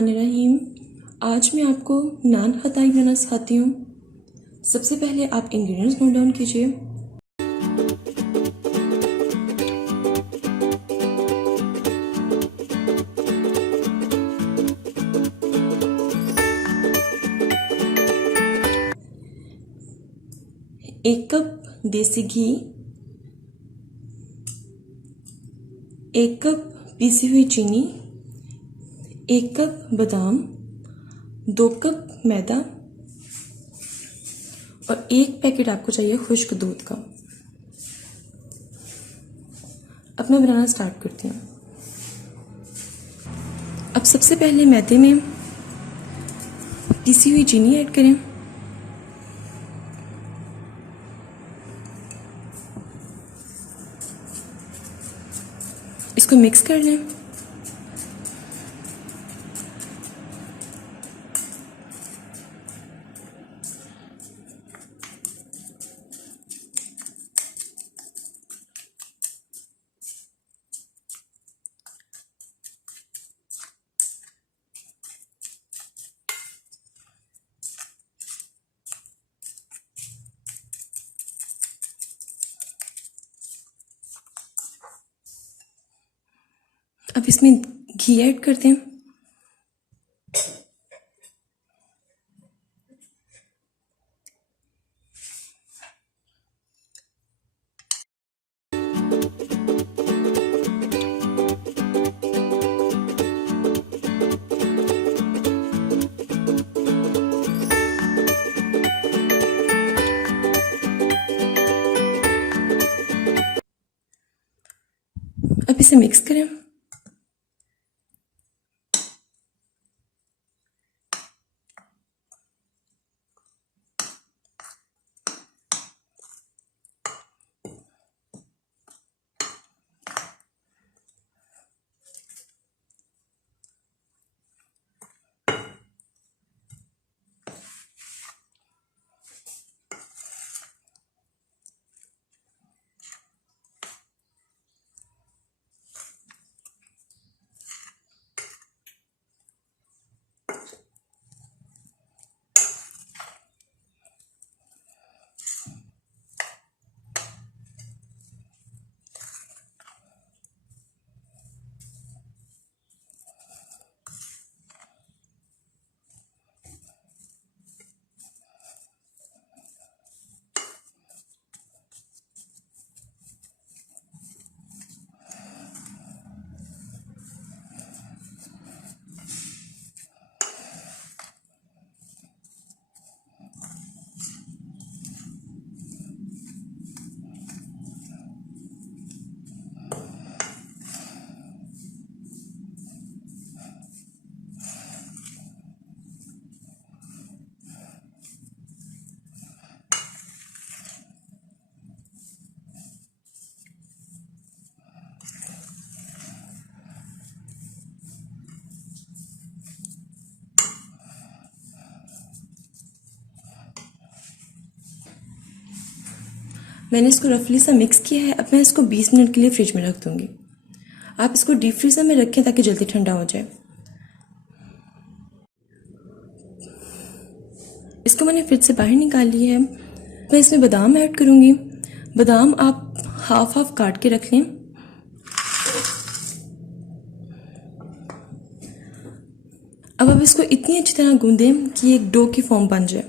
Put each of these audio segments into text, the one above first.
बिस्मिल्लाहिर्रहमानिर्रहीम। आज मैं आपको नान खताई बनाना सिखाती हूँ। सबसे पहले आप इंग्रेडिएंट्स नोट डाउन कीजिए। एक कप देसी घी, 1 कप पीसी हुई चीनी, 1 कप बादाम, 2 कप मैदा और 1 पैकेट आपको चाहिए खुश्क दूध का। अब मैं बनाना स्टार्ट करती हूँ। अब सबसे पहले मैदे में पीसी हुई चीनी ऐड करें। इसको मिक्स कर लें। अब इसमें घी ऐड करते हैं। अब इसे मिक्स करें। मैंने इसको रफली सा मिक्स किया है। अब मैं इसको 20 मिनट के लिए फ्रिज में रख दूंगी। आप इसको डीप फ्रीजर में रखें ताकि जल्दी ठंडा हो जाए। इसको मैंने फ्रिज से बाहर निकाल लिया है। मैं इसमें बादाम ऐड करूंगी। बादाम आप हाफ हाफ काट के रख लें। अब आप इसको इतनी अच्छी तरह गूंदें कि एक डो की फॉर्म बन जाए।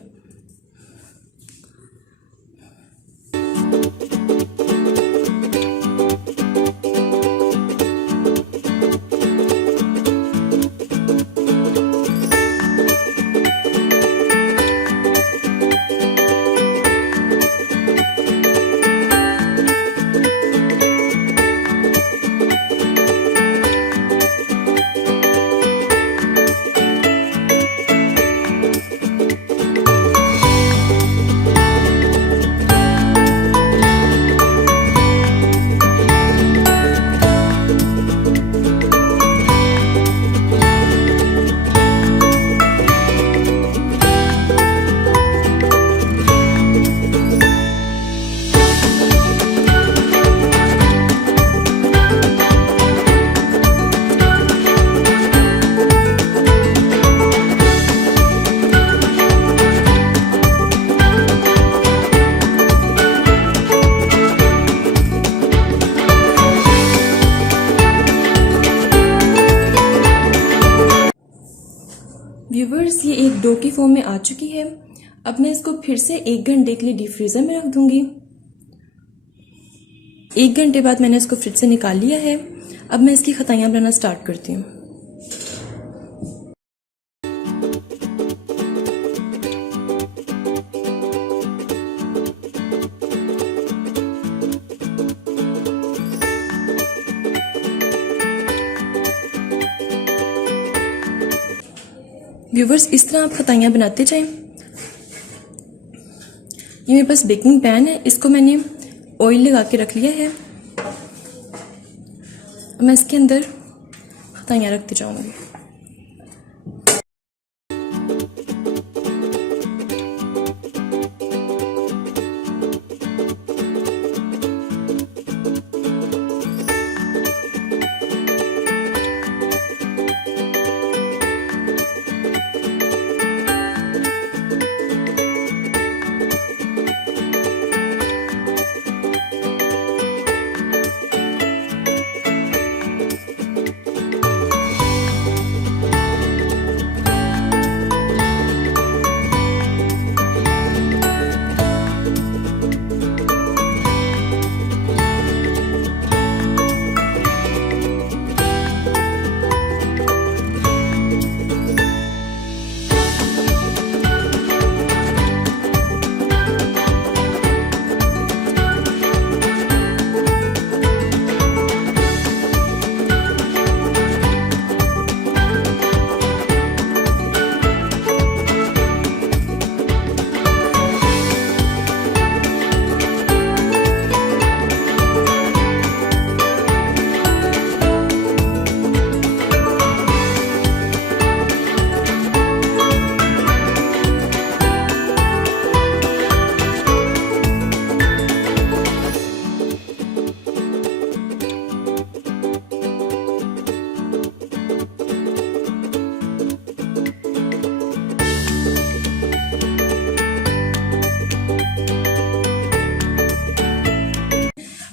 डो की फॉर्म में आ चुकी है। अब मैं इसको फिर से 1 घंटे के लिए डीप फ्रीज़र में रख दूंगी। 1 घंटे बाद मैंने इसको फ्रिज से निकाल लिया है। अब मैं इसकी खताइयाँ बनाना स्टार्ट करती हूँ। व्यूवर्स, इस तरह आप खताइयाँ बनाते जाएं। ये मेरे पास बेकिंग पैन है, इसको मैंने ऑयल लगा के रख लिया है। मैं इसके अंदर खताइयाँ रखते जाऊंगी।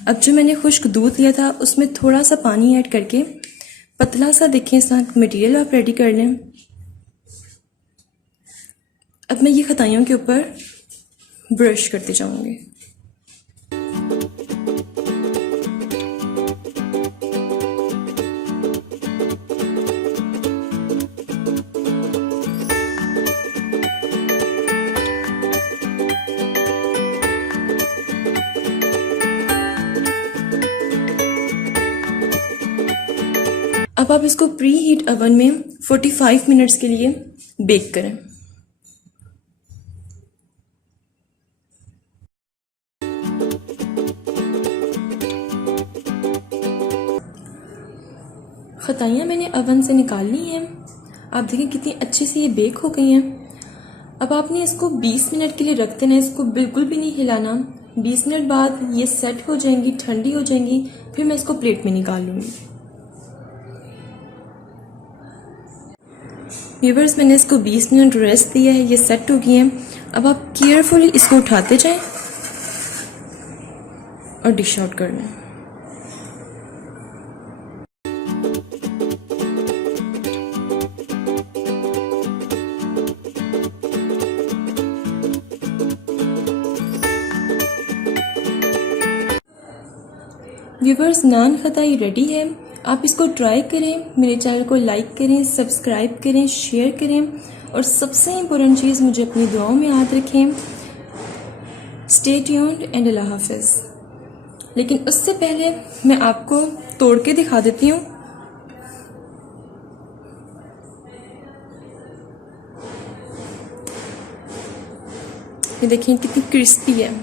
अब जो मैंने खुश्क दूध लिया था उसमें थोड़ा सा पानी ऐड करके पतला सा, देखें, इस तरह मटेरियल आप रेडी कर लें। अब मैं ये खताइयों के ऊपर ब्रश करते जाऊंगी। अब आप इसको प्री हीट ओवन में 45 मिनट्स के लिए बेक करें। खताइयाँ मैंने ओवन से निकाल ली हैं। आप देखें कितनी अच्छे से ये बेक हो गई हैं। अब आपने इसको 20 मिनट के लिए रख देना, इसको बिल्कुल भी नहीं हिलाना। 20 मिनट बाद ये सेट हो जाएंगी, ठंडी हो जाएंगी, फिर मैं इसको प्लेट में निकाल लूँगी। व्यूअर्स, मैंने इसको 20 मिनट रेस्ट दिया है, ये सेट हो गई हैं। अब आप केयरफुली इसको उठाते जाएं और डिश आउट कर लें। व्यूअर्स, नान खताई रेडी है। आप इसको ट्राई करें, मेरे चैनल को लाइक करें, सब्सक्राइब करें, शेयर करें और सबसे इम्पोर्टेंट चीज़, मुझे अपनी दुआओं में याद रखें। स्टे ट्यून्ड एंड अल्लाह हाफिज़। लेकिन उससे पहले मैं आपको तोड़ के दिखा देती हूँ। ये देखिए कितनी क्रिस्पी है।